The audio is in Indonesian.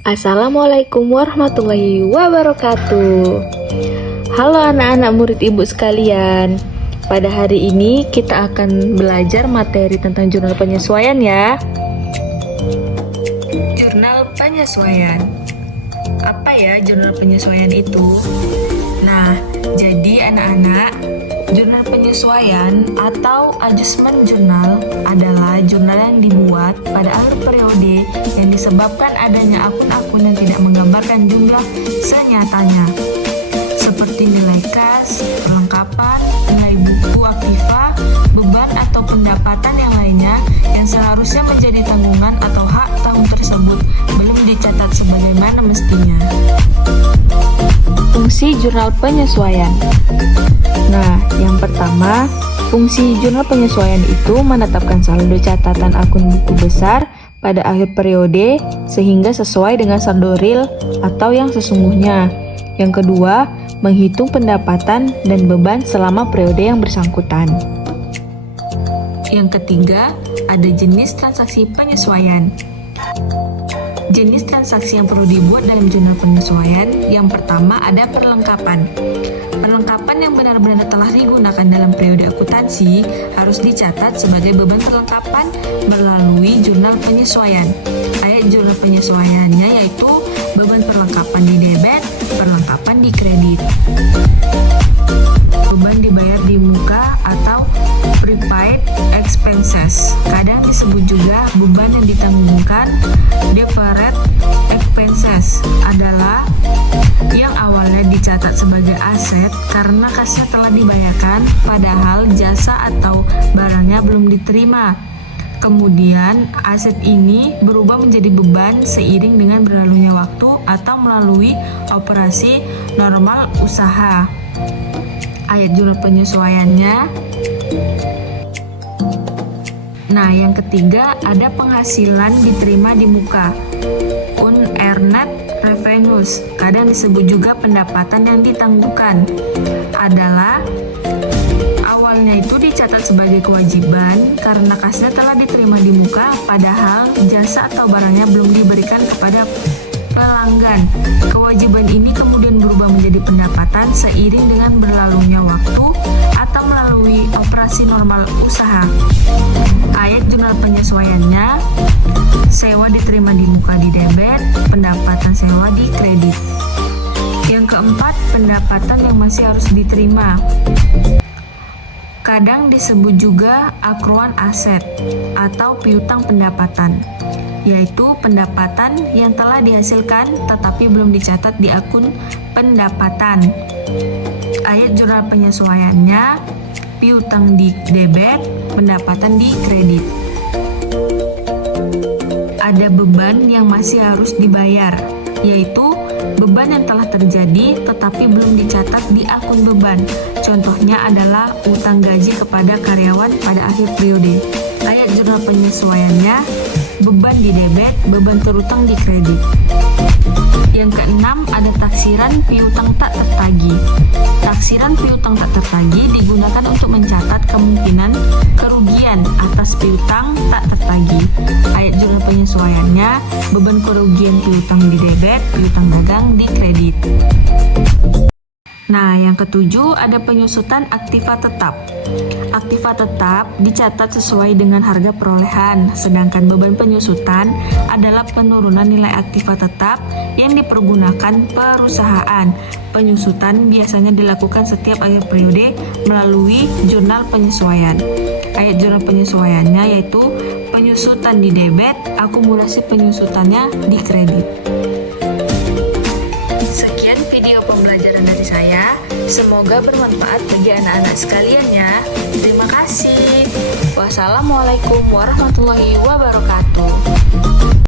Assalamualaikum warahmatullahi wabarakatuh. Halo anak-anak murid ibu sekalian. Pada hari ini kita akan belajar materi tentang jurnal penyesuaian ya. Jurnal penyesuaian. Apa ya jurnal penyesuaian itu? Nah, jadi anak-anak, jurnal penyesuaian atau adjustment journal adalah jurnal yang dibuat pada akhir periode yang disebabkan adanya akun-akun yang tidak menggambarkan jumlah senyatanya, seperti nilai kas, perlengkapan, nilai buku aktiva, beban atau pendapatan yang lainnya yang seharusnya menjadi tanggungan atau hak tahun tersebut belum dicatat sebagaimana mestinya. Fungsi jurnal penyesuaian. Nah, yang pertama, fungsi jurnal penyesuaian itu menetapkan saldo catatan akun buku besar pada akhir periode sehingga sesuai dengan saldo real atau yang sesungguhnya. Yang kedua, menghitung pendapatan dan beban selama periode yang bersangkutan. Yang ketiga, ada jenis transaksi penyesuaian. Jenis transaksi yang perlu dibuat dalam jurnal penyesuaian, yang pertama ada perlengkapan. Perlengkapan yang benar-benar telah digunakan dalam periode akuntansi harus dicatat sebagai beban perlengkapan melalui jurnal penyesuaian. Ayat jurnal penyesuaiannya yaitu beban perlengkapan di debit, perlengkapan di kredit. Beban dibayar di muka atau prepaid expenses. Kadang disebut juga beban yang ditanggungkan. Deferred expenses adalah yang awalnya dicatat sebagai aset karena kasnya telah dibayarkan padahal jasa atau barangnya belum diterima. Kemudian aset ini berubah menjadi beban seiring dengan berlalunya waktu atau melalui operasi normal usaha. Ayat jurnal penyesuaiannya. Nah, yang ketiga ada penghasilan diterima di muka. Unearned revenues, kadang disebut juga pendapatan yang ditangguhkan, adalah awalnya itu dicatat sebagai kewajiban karena kasnya telah diterima di muka padahal jasa atau barangnya belum diberikan kepada pelanggan. Kewajiban ini kemudian berubah menjadi pendapatan seiring dengan berlalunya waktu atau melalui operasi normal usaha. Ayat jurnal penyesuaiannya, sewa diterima di muka di debit, pendapatan sewa di kredit. Yang keempat, pendapatan yang masih harus diterima. Kadang disebut juga akruan aset atau piutang pendapatan, yaitu pendapatan yang telah dihasilkan tetapi belum dicatat di akun pendapatan. Ayat jurnal penyesuaiannya, piutang di debit, pendapatan di kredit. Ada beban yang masih harus dibayar, yaitu beban yang telah terjadi tetapi belum dicatat di akun beban. Contohnya adalah utang gaji kepada karyawan pada akhir periode. Ayat jurnal penyesuaiannya, beban di debit, beban terutang di kredit. Yang keenam ada taksiran piutang tak tertagih. Taksiran piutang tak tertagih digunakan untuk mencatat kemungkinan kerugian atas piutang tak tertagih. Ayat jurnal penyesuaiannya, beban kerugian piutang di debit, piutang dagang di kredit. Nah, yang ketujuh ada penyusutan aktiva tetap. Aktiva tetap dicatat sesuai dengan harga perolehan, sedangkan beban penyusutan adalah penurunan nilai aktiva tetap yang dipergunakan perusahaan. Penyusutan biasanya dilakukan setiap akhir periode melalui jurnal penyesuaian. Ayat jurnal penyesuaiannya yaitu penyusutan di debit, akumulasi penyusutannya di kredit. Sekian video pembelajaran dari saya. Semoga bermanfaat bagi anak-anak sekalian ya. Terima kasih. Wassalamualaikum warahmatullahi wabarakatuh.